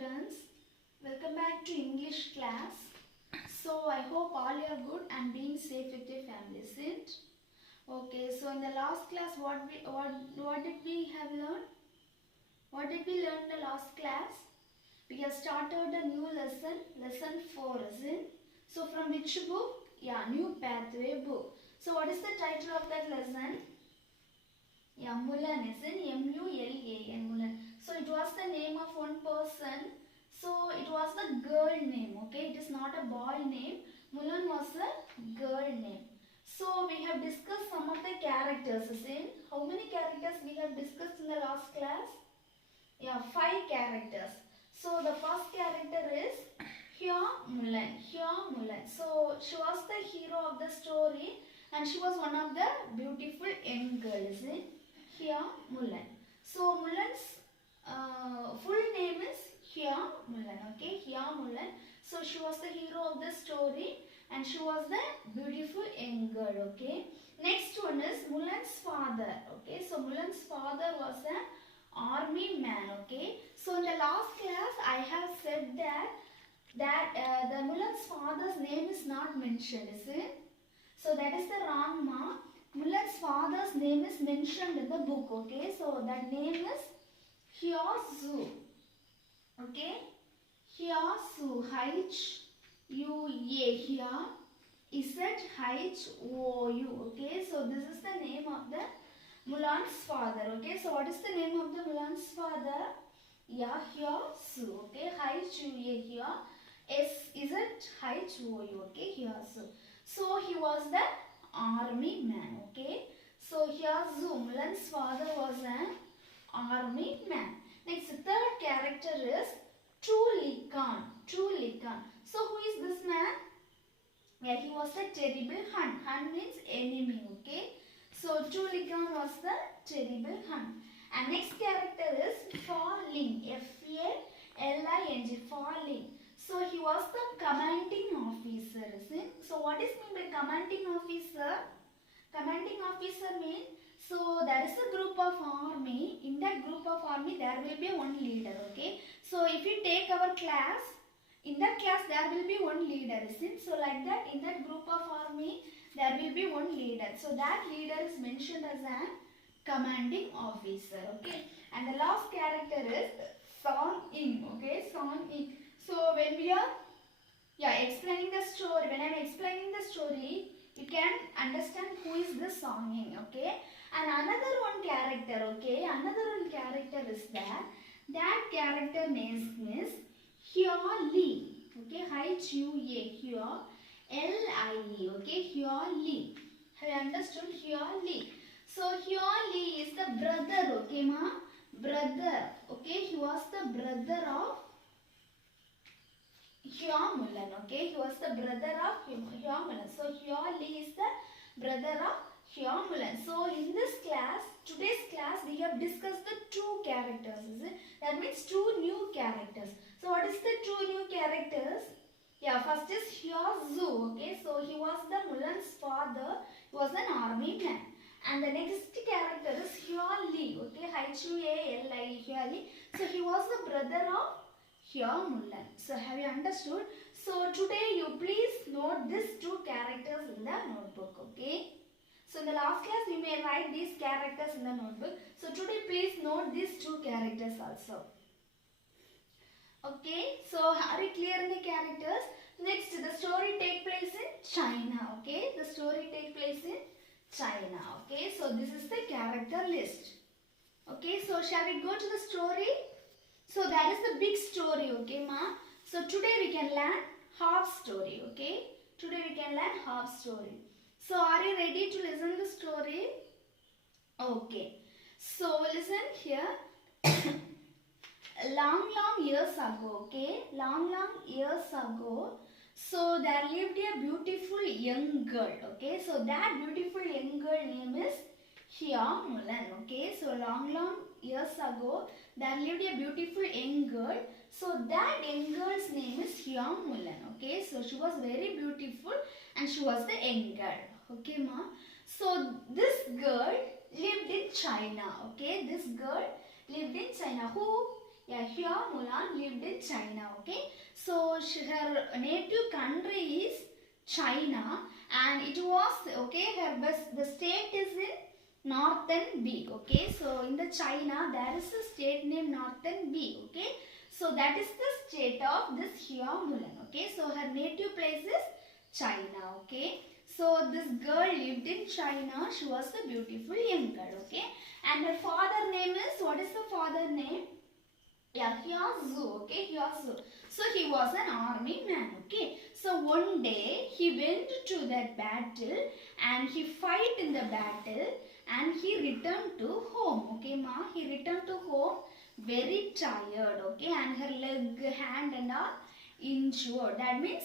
students, welcome back to English class. So I hope all you are good and being safe with your family, isn't it? Okay, so in the last class what did we have learned? What did we learn in the last class? We have started a new lesson, lesson 4, isn't it? So from which book? Yeah, New Pathway book. So what is the title of that lesson? Yeah, Mulan, isn't it? M-U-L-A-N, Mulan. So it was the name of one person. So it was the girl name, okay? It is not a boy name. Mulan was a girl name. So we have discussed some of the characters, isn't it? How many characters we have discussed in the last class? Yeah, 5 characters. So the first character is Mulan. Mulan. So she was the hero of the story and she was one of the beautiful young girls, isn't it? Mulan. So Mulan's full name is Mulan, okay? Mulan. So she was the hero of the story and she was the beautiful young girl, okay? Next one is Mulan's father, okay? So Mulan's father was an army man, okay? So in the last class I have said that the Mulan's father's name is not mentioned, is it? So that is the wrong mark. Mulan's father's name is mentioned in the book, okay? So that name is Hyazu, okay? Hyazu, H-U-A, Hya, Z-H-O-U, okay? So this is the name of the Mulan's father, okay? So what is the name of the Mulan's father? Yeah, Hyazu, okay? H-U-A, Hya, S-Z-H-O-U, okay? Hyazu. So he was the army man, okay? So Hyazu, Mulan's father was an army man. Next, third character is Truly Khan. So who is this man? Yeah, he was a terrible Hun. Hun means enemy, okay? So Truly Khan was the terrible Hun. And next character is Falling. F-A-L-I-N-G. Falling. So he was the commanding officer, isn't it? So what is meant by commanding officer? Commanding officer means, so there is a group of army. In that group of army there will be one leader, okay? So if you take our class, in that class there will be one leader, isn't it? So like that, in that group of army there will be one leader. So that leader is mentioned as a commanding officer, okay? And the last character is Song-in, okay? Song-in. So when we are explaining the story, when I am explaining the story, you can understand who is the Song-in, okay? And another one character, okay? Another one character is that character name is Hya Li, okay? H-U-A, Hya, L-I-E, okay? Hya Li. Have you understood? Hya Li. So Hya Li is the brother, okay ma? Brother, okay? He was the brother of Mulan, okay? He was the brother of Mulan. So Hya Li is the brother of Mulan. So in this class, today's class, we have discussed the 2 characters, is it? That means 2 new characters. So what is the 2 new characters? Yeah, first is Hyazu, okay? So he was the Mulan's father. He was an army man. And the next character is Hya Li, okay? H-U-A-L-I, Hya Li. So he was the brother of Mulan. So have you understood? So today you please note these 2 characters in the notebook, okay? So in the last class we may write these characters in the notebook. So today please note these 2 characters also. Okay, so are you clear in the characters? Next, the story take place in China, okay? The story take place in China, okay? So this is the character list. Okay, so shall we go to the story? So that is the big story, okay ma? So today we can learn half story, okay? Today we can learn half story. So are you ready to listen the story? Okay. So listen here. Long years ago, okay? Long years ago. So there lived a beautiful young girl, okay? So that beautiful young girl name is Mulan, okay? So long years ago, there lived a beautiful young girl. So that young girl's name is Mulan, okay? So she was very beautiful and she was the young girl, okay ma? So this girl lived in China, okay? This girl lived in China. Who? Yeah, here Mulan lived in China. Okay, so her native country is China, and it was okay. The state is in Northern B. Okay, so in the China there is a state named Northern B. Okay, so that is the state of this here Mulan. Okay, so her native place is China. Okay, so this girl lived in China. She was a beautiful young girl. Okay, and her father name is, what is the father name? Yeah, Hyazu. Okay, Hyazu. So he was an army man. Okay, so one day he went to that battle and he fight in the battle and he returned to home. Okay, ma, he returned to home very tired. Okay, and her leg, hand and all injured. That means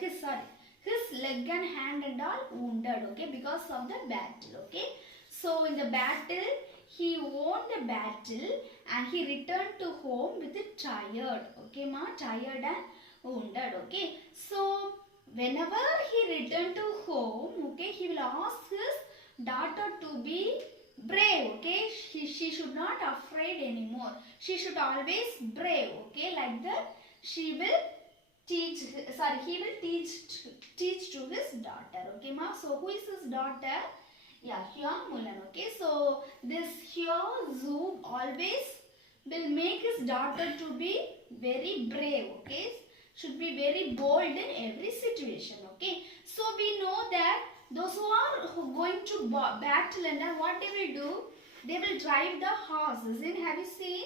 his leg and hand and all wounded. Okay, because of the battle. Okay, so in the battle he won the battle and he returned to home with it tired. Okay, ma, tired and wounded. Okay, so whenever he returned to home, okay, he will ask his daughter to be brave. Okay, she should not afraid anymore. She should always brave. Okay, like that she will teach. Sorry, he will teach to his daughter. Okay, ma. So who is his daughter? Yeah, Hua Mulan. Okay, so this Hua Zhu always will make his daughter to be very brave. Okay, should be very bold in every situation. Okay, so we know that those who are going to battle and what they will do, they will drive the horse. Isn't? Have you seen?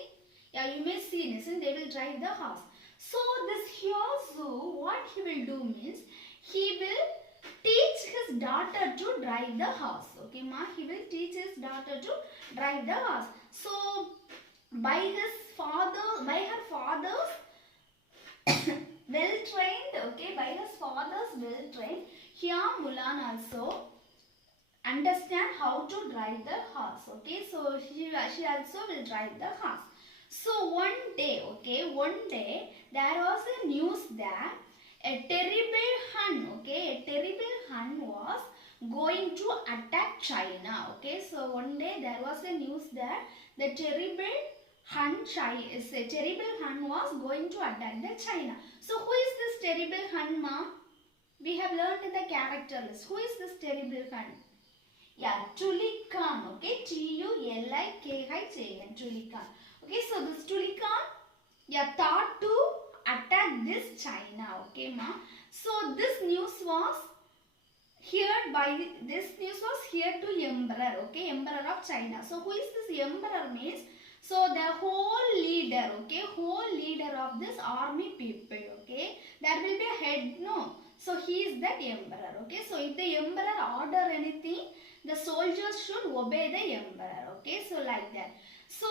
Yeah, you may see. Isn't? They will drive the horse. So this Hua Zhu, what he will do means he will teach his daughter to drive the horse. Okay, ma, he will teach his daughter to drive the horse. So by her father's well trained, okay, by his father's well trained, Hua Mulan also understand how to drive the horse. Okay, so she also will drive the horse. So one day there was a news that a terrible Hun, okay, a terrible Hun was going to attack China. Okay, so one day there was a news that the terrible Hun was going to attack the China. So who is this terrible Hun, ma? We have learned in the character list. Who is this terrible Hun? Yeah, Tulikan. Okay, Tulikan. Tulikan. Okay, so this Tulikan, yeah, thought to attack this China. Okay, ma. So this news was heard to Emperor. Okay, Emperor of China. So who is this Emperor means? So the whole leader. Okay, whole leader of this army people. Okay, there will be a head. No. So he is that emperor. Okay, so if the emperor order anything, the soldiers should obey the emperor. Okay, so like that. So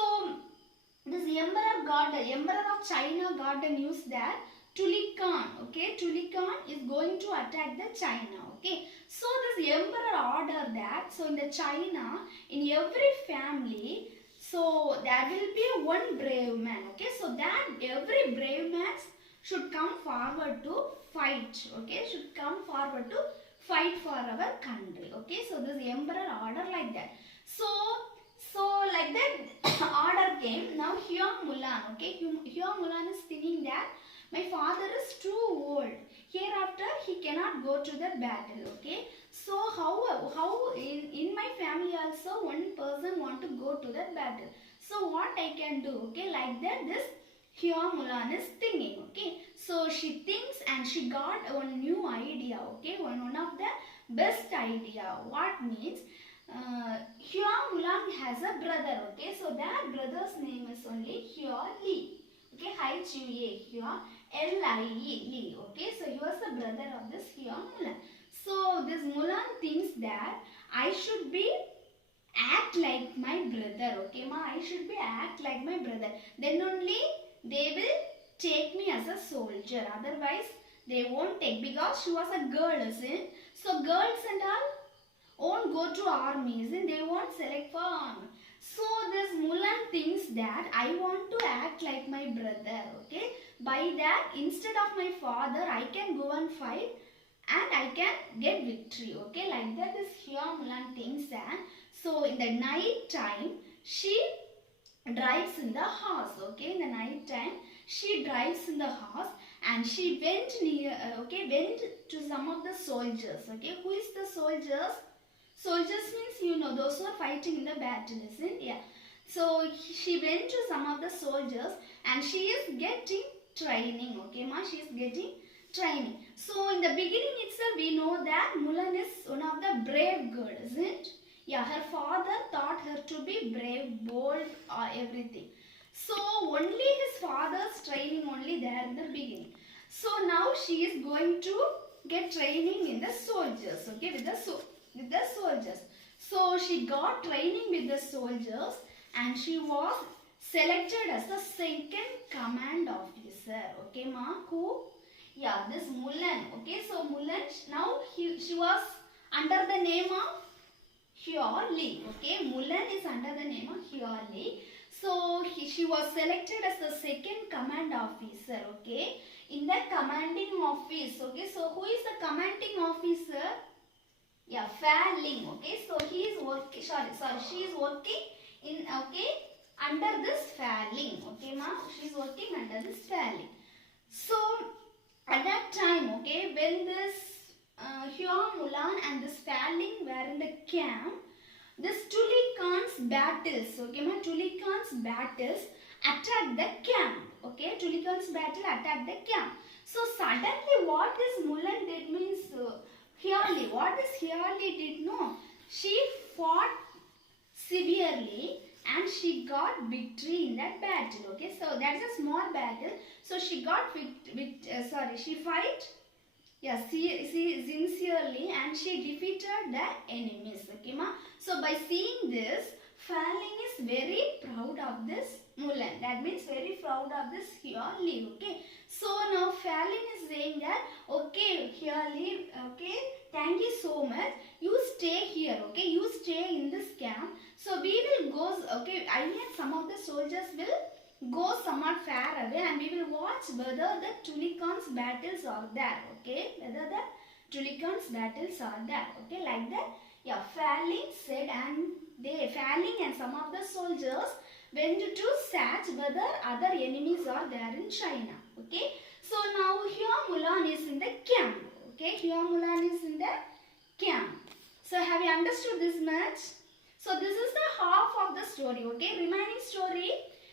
this emperor of China got the news that Tulikan, okay, Tulikan is going to attack the China. Okay, so this emperor ordered that. So in the China, in every family, so there will be one brave man. Okay, so that every brave man should come forward to fight. Okay, should come forward to fight for our country. Okay, so this emperor order like that. So like that order came. Now Hua Mulan. Okay, Hua Mulan is thinking that my father is too old. Hereafter he cannot go to the battle. Okay, so how in my family also one person want to go to the battle. So what I can do? Okay, like that this Hua Mulan is thinking. Okay, so she thinks and she got one new idea. Okay, one of the best idea. What means Hua Mulan has a brother. Okay, so that brother's name is only Hua Li. Okay, Hua Lie Li. Okay, so he was the brother of this Hua Mulan. So this Mulan thinks that I should be act like my brother. Okay, ma, I should be act like my brother. Then only they will take me as a soldier. Otherwise, they won't take, because she was a girl, isn't? So girls and all won't go to army, isn't? They won't select for army. So this Mulan thinks that I want to act like my brother. Okay, by that instead of my father, I can go and fight and I can get victory. Okay, like that this Hua Mulan thinks. And so in the night time, she drives in the horse. Okay, in the night time she drives in the horse and she went near, went to some of the soldiers. Okay, who is the soldiers? Soldiers means you know those who are fighting in the battle, isn't it? Yeah. So she went to some of the soldiers and she is getting training. Okay, ma, she is getting training. So in the beginning itself we know that Mulan is one of the brave girl, isn't it? Yeah, her father taught her to be brave, bold, everything. So only his father's training only there in the beginning. So now she is going to get training in the soldiers. Okay, with the soldiers. So she got training with the soldiers and she was selected as the second command officer. Okay, ma, who? Yeah, this Mulan. Okay, so Mulan, now she was under the name of Li. Okay, Mulan is under the name of Li. So she was selected as the second command officer. Okay, in the commanding office. Okay, so who is the commanding officer? Yeah, Fan Ling. Okay, so he is working. Sorry, she is working in. Okay, under this Fan Ling. Okay, ma, she is working under this Fan Ling. So at that time, okay, when this Mulan and this Fan Ling were in the camp, this Tulikan's battles, okay, ma, Tulikan's battles attacked the camp. Okay, Tulikan's battle attacked the camp. So suddenly, what this Mulan did means. What this Li did? No, she fought severely and she got victory in that battle. Okay, so that's a small battle. So she got she fight. Yeah, sincerely and she defeated the enemies. Okay, ma. So by seeing this, Fan Ling is very proud of this Mulan. That means very proud of this Li. Okay. So now Fan Ling is saying that, okay, Li, okay, thank you so much. You stay here, okay, you stay in this camp. So we will go, okay, I and some of the soldiers will go somewhat far away and we will watch whether the Tulikan's battles are there, okay, whether the Tulikan's battles are there, okay, like that. Yeah, Fan Ling said and Fan Ling and some of the soldiers went to search whether other enemies are there in China. Okay. So now here Mulan is in the camp. Okay. Here Mulan is in the camp. So have you understood this much? So this is the half of the story. Okay. Remaining story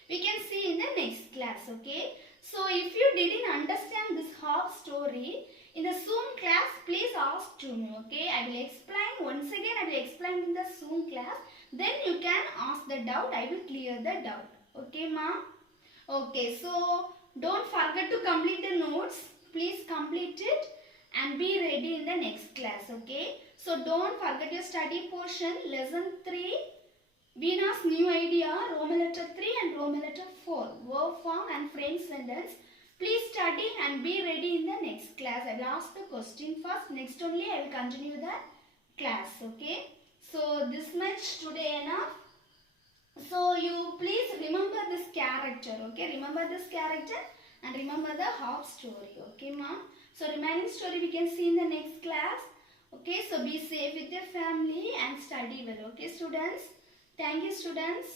we can see in the next class. Okay. So if you didn't understand this half story, in the Zoom class, please ask to me. Okay. I will explain once again. I will explain in the Zoom class. Then you can ask the doubt. I will clear the doubt. Okay, ma? Okay, so don't forget to complete the notes. Please complete it and be ready in the next class. Okay. So don't forget your study portion. Lesson 3. Vena's new idea. Roman letter 3 and Roman letter 4. Verb form and phrase sentence. Please study and be ready in the next class. I will ask the question first. Next only I will continue the class. Okay. So this much today enough. So you please remember this character. Okay. Remember this character and remember the half story. Okay, ma'am. So remaining story we can see in the next class. Okay. So be safe with your family and study well. Okay, students. Thank you, students.